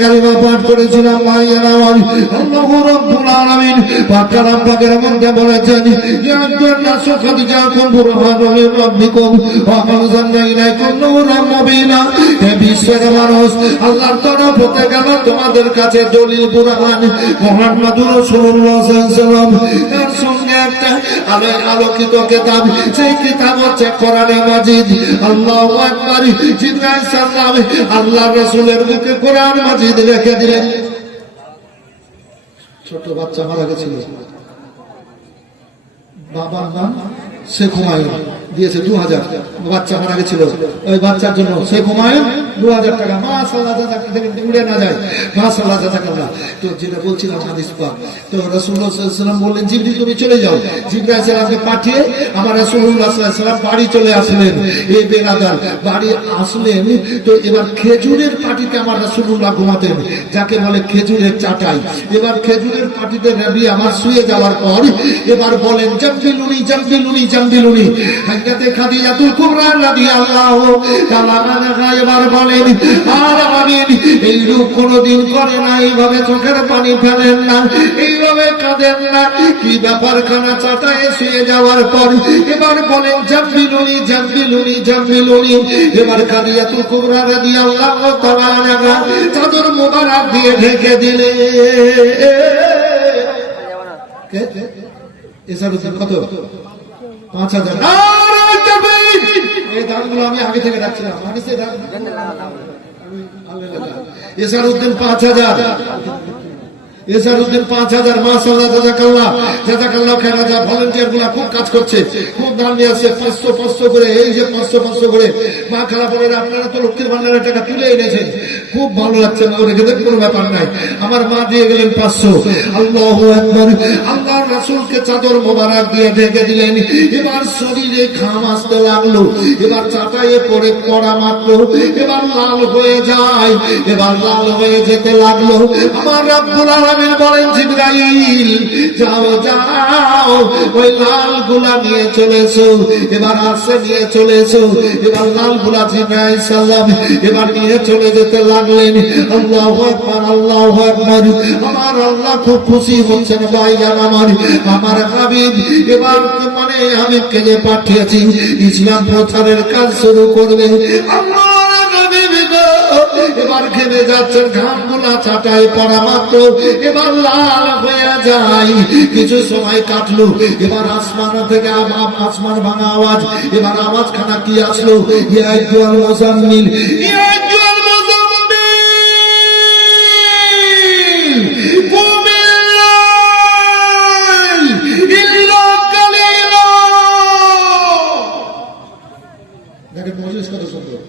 কালিমা পাঠ করেছিলাম ভাইয়েরা আমার, আল্লাহু রাব্বুল আলামিন পাক কালাম পাকের মধ্যে বলেছেন, ইয়া আইয়ুহান নাসু কাদ জাআকুম বুরহানুম মির রাব্বিকুম ওয়া আনজালনা ইলাইকুম নূরাম মুবিনা। হে বিশ্বের মানুষ, আল্লাহর তরফ থেকে তোমাদের কাছে দলিল বুরহান মুহাম্মদুর রাসূলুল্লাহ সাল্লাল্লাহু আলাইহি ওয়াসাল্লাম এর সঙ্গে একটা আলোকিত কিতাব, সেই কিতাব হচ্ছে কোরআনে মাজিদ। আল্লাহু আকবার। জিবরাইল সাল্লাম আল্লাহর রাসূলের মুখে কোরআন মাজিদ রেখে দিলেন। ছোট বাচ্চা মারা গেছিল, বাবার নাম শেখ হুমায়ুন, দিয়েছে 2000। বাচ্চা মারা গেছিল, ওই বাচ্চার জন্য শেখ হুমায়ুন 2000 টাকা। মাশাআল্লাহ, উড়ে না যায়, মাশাআল্লাহ, জাযাকাল্লাহ। তো যেটা বলছিলাম হাদিস পাক, তো রাসূলুল্লাহ সাল্লাল্লাহু আলাইহি ওয়াসাল্লাম বললেন, জিবরিল তুমি চলে যাও। জিবরাইল সাল্লামকে পাঠিয়ে আমার রাসূলুল্লাহ সাল্লাল্লাহু আলাইহি ওয়াসাল্লাম বাড়ি চলে আসলেন। এই বেরাদার বাড়ি আসলেন, তো এবার খেজুরের পাটিতে আমার রাসূলুল্লাহ ঘুমাতেন, যাকে বলে খেজুরের চাটাই। এবার খেজুরের পাটিতে নবী আমার শুয়ে যাওয়ার পর এবার বলেন, জাম্বিলুনি জাম্বিলুনি জাম্বিলুনি। হযরতে খাদিজাতুল কুবরা রাদিয়াল্লাহু তাআলা আনহা এবার বলেন, আর আমিন এই রূপ কোনদিন করে না, এইভাবে চোখের পানি ফেলেন না, এইভাবে কাঁদেন না। কি ব্যাপার, খানা চাটায় শুয়ে যাওয়ার পর এবার বলেন, জাম্বিলুনি জাম্বিলুনি জাম্বিলুনি। এবার খাদিজাতুল কুবরা রাদিয়াল্লাহু তাআলা আনহা চাদর মোবারক দিয়ে ঢেকে দিলে। কত? 5000। এই দামগুলো আমি আগে থেকে রাখছিলাম। এসারউদ্দিন 5000, এসারউদ্দিন 5000। মাশাআল্লাহ, জাযাকাল্লাহ, জাযাকাল্লাহ খায়রা। যা ভলান্টিয়ার গুলা খুব কাজ করছে, খুব দাম নিয়ে আসছে, 500 করে। এই যে 500 করে। মা খারাপ বলে, আপনারা তো লক্ষ্মীর ভান্ডারের টাকা তুলে এনেছেন, খুব ভালো লাগছে না, রেখে দেন, কোনো ব্যাপার নাই। আমার মা দিয়ে গেলেন 500। আল্লাহু আকবার। আল্লাহর রাসূলকে চাদর মোবারক দিয়ে ঢেকে দিলেন। এবার শরীরে ঘাম আসতে লাগলো, এবার চাটাইয়ে পড়ে পড়া মাত্র এবার লাল হয়ে যায়, এবার লাল হয়ে যেতে লাগলো। আমার রব্বুল আলামিন বলেন, জিবরাইল যাও যাও, ওই লাল গুলা নিয়ে চলেছো। এবার আসে নিয়ে চলেছো, এবার লাল গুলা জিবরাইল সাল্লাম এবার নিয়ে চলে যেতে লাগলেন। আল্লাহু আকবার, আল্লাহু আকবার। আমার আল্লাহ খুব খুশি হচ্ছেন ভাইজান আমার। আমার হাবিব এবার মানে হাবিবকে যে পাঠিয়েছি ইসলাম প্রচারের কাজ শুরু করবে। আল্লাহ এবার ঘেমে যাচ্ছেন, ঘামগুলা ছাটাই পড়া মাত্র এবার লাল হয়ে যায়। কিছু সময় কাটলো, এবার আসমান থেকে আসমান ভাঙা আওয়াজ। এবার আওয়াজ খানা কি আসলো, ইয়া আইয়ুহাল মুযাম্মিল, ইয়া আইয়ুহাল মুযাম্মিল কুম ইল্লাইল ইল্লা কালিলা। দেখেন মজলিস কত সুন্দর,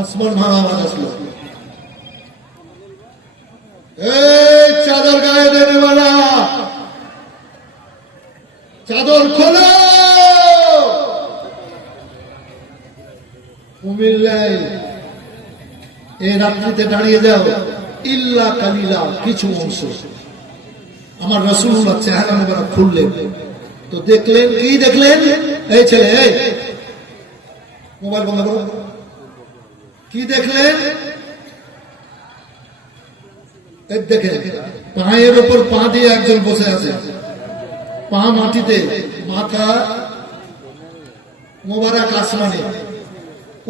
আসমান ভাঙা আওয়াজ আসলো। এই চাদর গায়ে দেনেওয়ালা, চাদর খোলো। কুমিল্লায় এই রাত্রিতে দাঁড়িয়ে যাও, ইল্লা কালিলা, কিছু অংশ। আমার রাসূলুল্লাহ চেহারা মোবারক খুললেন, তো দেখলেন, কি দেখলেন? এই ছেলে, এই মোবাইল বন্ধ করো। কি দেখলেন? দেখেন, পায়ের উপর পা দিয়ে একজন বসে আছে, পা মাটিতে, মাথা মোবারক আসমানে।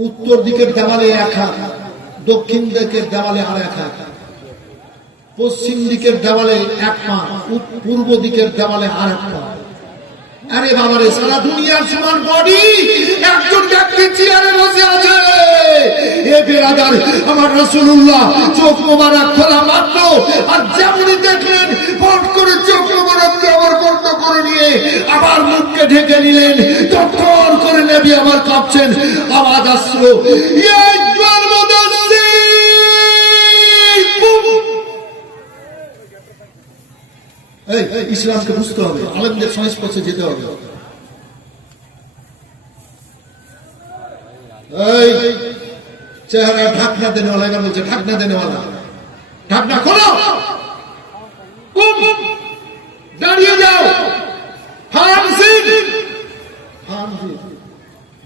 উত্তর দিকের দেওয়ালে এক হাত, দক্ষিণ দিকের দেওয়ালে আর এক হাত, পশ্চিম দিকের দেওয়ালে এক পা, পূর্ব দিকের দেওয়ালে আর এক পা। আরে বাবারে, সারা দুনিয়ার সমান বডি, একজন ব্যক্তি চেয়ারে বসে আছে। এ বেরাদার, আমার রাসূলুল্লাহ চোখ মোবারক খোলা মাত্র আর যেমনি দেখলেন, ফট করে চোখ মোবারককে আবার বন্ধ করে নিয়ে আবার মুখকে ঢেকে নিলেন। তৎক্ষণ করে নবী আবার কাঁপছেন, আওয়াজ আসলো, ইয়া আইয়ুহাল মুদাসসির কুম। এই ইসলামকে বুঝতে হবে, আলেমদের সংস্পর্শে যেতে হবে। এই চেহারা ঢাকনা দেনেওয়ালা, এবার বলছে ঢাকনা দেনেওয়ালা, ঢাকনা খোলো, দাঁড়িয়ে যাও।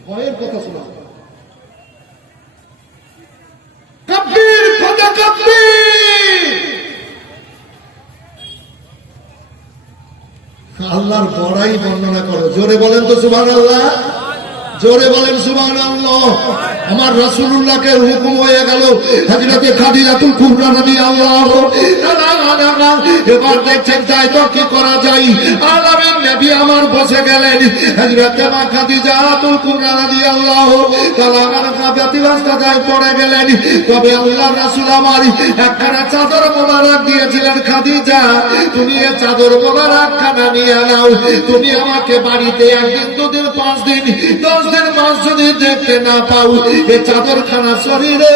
ভয়ের কথা শোনা, কব্বির ফাদাকাত আল্লাহর বড়াই বর্ণনা করো। জোরে বলেন তো সুবহানাল্লাহ, জোরে বলেন সুবহানাল্লাহ। আমার রাসূলুল্লাহকে হুকুম হয়ে গেল হযরতে খাদিজাতুল কুবরা রাদিয়াল্লাহু তাআলা। এবার দেখছেন তাই তো কি করা যায়। আলামিন নবী আমার বসে গেলেন, হযরতে মা খাদিজাতুল কুবরা রাদিয়াল্লাহু তাআলা ব্যতিব্যস্ততায় পড়ে গেলেন। তবে আল্লাহর রাসূল আমার একখানা চাদর মোবারক দিয়েছিলেন, খাদিজা তুমি এই চাদর মোবারক খানা নিয়ে নাও। তুমি আমাকে বাড়িতে একদিন, দুদিন, 5 দিন, 10 দিন মাস যদি দেখতে না পাও, এই চাদর খানা শরীরে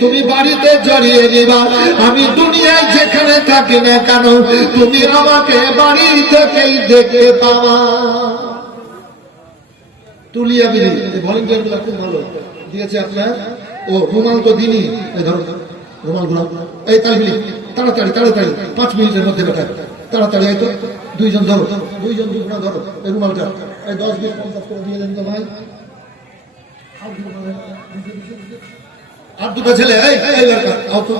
তুমি বাড়িতে জড়িয়ে নিবা। আমি দুনিয়ায় যেখানে থাকি না কেন তুমি আমাকে বাড়ি থেকেই দেখতে পাবা। তুলিয়া বিলি ভলেন্টিয়ার গুলা খুব ভালো দিয়েছে আপনার। ও রুমাল তো দিনই, ধরো রুমাল গুলো, এই তালবিলি তাড়াতাড়ি তাড়াতাড়ি 5 মিনিটের মধ্যে বেটা তাড়াতাড়ি। এই তো 2 জন ধরো, 2 জন দুপুরা ধরো এই রুমালটা, এই 10, 20, 50 করে দিয়ে দেন তো ভাই। আর 2টা ছেলে, এই লড়কা আও তো,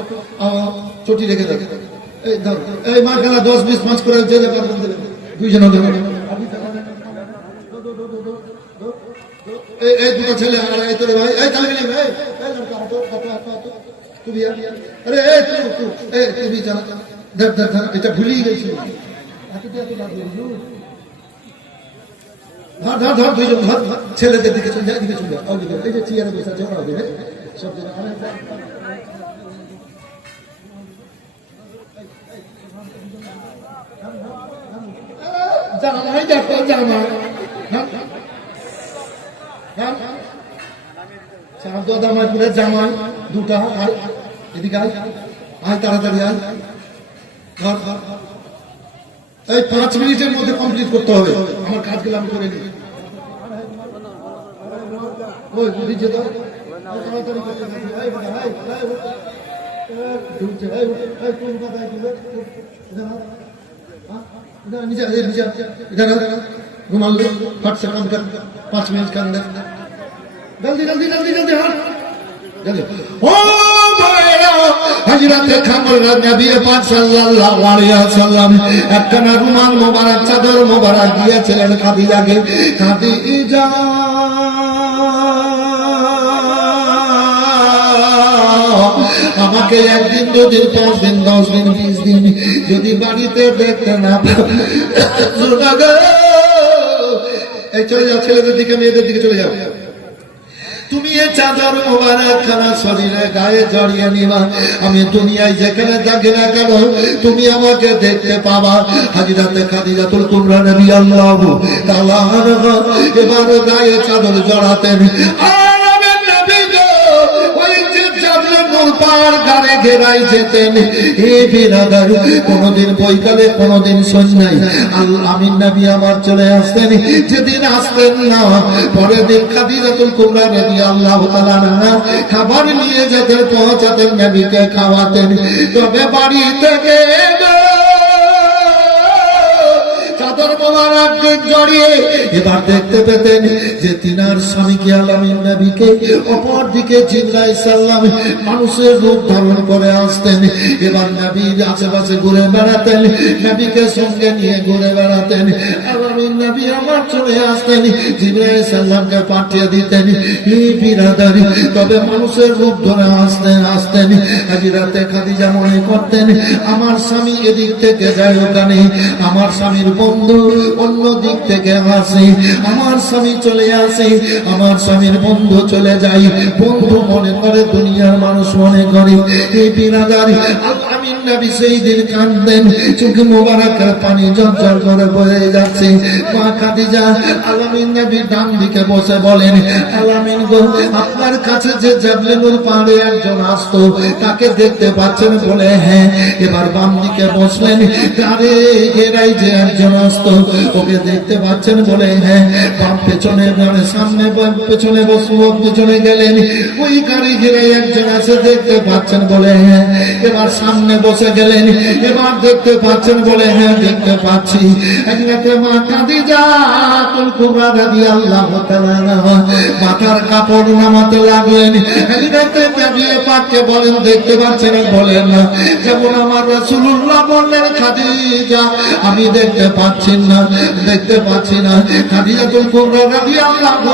ছুটি রেখে থাকে, এই ধর, এই মার খেলা 10, 20, 5 করে যে যে পারবেন দেবেন। 2 জন ধরো, এই 2টা ছেলে, আর এই তোরে ভাই, এই তালবিলি ভাই, এই লড়কা আও তো, তুমি আরে এই তুই তুমি জানা ধর ধর ধর, এটা ভুলিয়ে গেছি। ধর ধর ধর, 2 জন ধর, ছেলেদের দিকে চলে যায়, এদিকে চলে যায়, ওদিকে এই যে চেয়ারে বসে আছে ওরা ওদিকে সব জামাই দেখো, জামাই জামাই জামাই 2টা, আর এদিকে আয়, আয় তাড়াতাড়ি আয়। ধর ধর, এই 5 মিনিটের মধ্যে কমপ্লিট করতে হবে, আমার কাজগুলো আমি করে নিই। ওই বুঝিয়ে দাও, তাড়াতাড়ি করতে হবে। এই বড় ভাই, ঢুকছে, এই কোন কথা বলে इधर नीचे नीचे इधर घुमा लो, फट से काम कर, 5 मिनट के अंदर जल्दी जल्दी जल्दी जल्दी, हाँ जल्दी। ओ भाईरा हजरत खामर नबी पाक सल्लल्लाहु अलैहि वसल्लम একখানা রুমাল মোবারক, চাদর মোবারক দিয়েছিলেন খাদিজাকে। খাদিজা আমাকে একদিন, 2 দিন, 5 দিন, 10 দিন, 20 দিন যদি বাড়িতে দেখতে না এই চলে যাও, ছেলেদের দিকে মেয়েদের দিকে চলে যাও। তুমি এই চাদর মোবারক খানা শরীরে গায়ে জড়িয়ে নিবা। আমি দুনিয়ায় যেখানে থাকি না কেন তুমি আমাকে দেখতে পাবা। হযরত খাদিজাতুল কুবরা রাদিয়াল্লাহু তাআলা আনহা এবার গায়ে চাদর জড়াতেন। কোনদিন বৈকালে, কোনদিন সন্ধ্যায় আমিন নবী আমার চলে আসতেন। যেদিন আসতেন না পরের দিন খাদিজাতুল কুবরা রাদিয়াল্লাহু তাআলা খাবার নিয়ে যেতেন, পৌঁছাতেন, নবীকে খাওয়াতেন। তবে বাড়ি থেকে চাদর মোবারক জড়িয়ে এবার দেখতে পেতেন যে তিনার স্বামীকে আলামিন নবীকে অপর দিকে জিবরাইল সাল্লাম মানুষের রূপ ধারণ করে আসতেন। এবার নবীর আশেপাশে ঘুরে বেড়াতেন, নবীকে সঙ্গে নিয়ে ঘুরে বেড়াতেন। আলামিন নবী আমার চলে আসতেন, জিবরাইল সাল্লামকে পাঠিয়ে দিতেন এই বিরাদারি। তবে মানুষের রূপ ধরে আসতেন। হযরতে খাদিজা মনে করতেন আমার স্বামী এদিক থেকে যায় ওখানে, আমার স্বামীর বন্ধু অন্য দিক থেকে আসে, আমার স্বামী চলে আসে, আমার স্বামীর বন্ধু চলে যায়। বন্ধু মনে করে, দুনিয়ার মানুষ মনে করে এই বিরাদারি। আমিন নবী সেই দিন কাঁদতেন, চোখে মোবারকের পানি ঝরঝর করে বয়ে যাচ্ছে। মা খাদিজা আলামিন নবীর ডান দিকে বসে বলেন, আলামিন গো আপনার কাছে যে জাবলুল পাহাড়ে একজন আসতো তাকে দেখতে পাচ্ছেন? বলে হ্যাঁ। এবার বাম দিকে বসলেন, আরে এরাই যে একজন আসতো ওকে দেখতে পাচ্ছেন? বলে হ্যাঁ। বাম পেছনে সামনে পেছনে বসবো, পেছনে গেলেন, ওই গাড়ি ঘিরে একজন আছে দেখতে পাচ্ছেন? বলে হ্যাঁ। এবার সামনে সামনে বসে গেলেন। এবার দেখতে পাচ্ছেন বলে হ্যাঁ দেখতে পাচ্ছি। একদিকে মা খাদিজাতুল কুবরা রাদিয়াল্লাহু তাআলা মাথার কাপড় নামাতে লাগলেন। একদিকে নবী পাককে বলেন দেখতে পাচ্ছেন বলেন না, যেমন আমার রাসূলুল্লাহ বললেন খাদিজা আমি দেখতে পাচ্ছি না, দেখতে পাচ্ছি না। খাদিজাতুল কুবরা রাদিয়াল্লাহু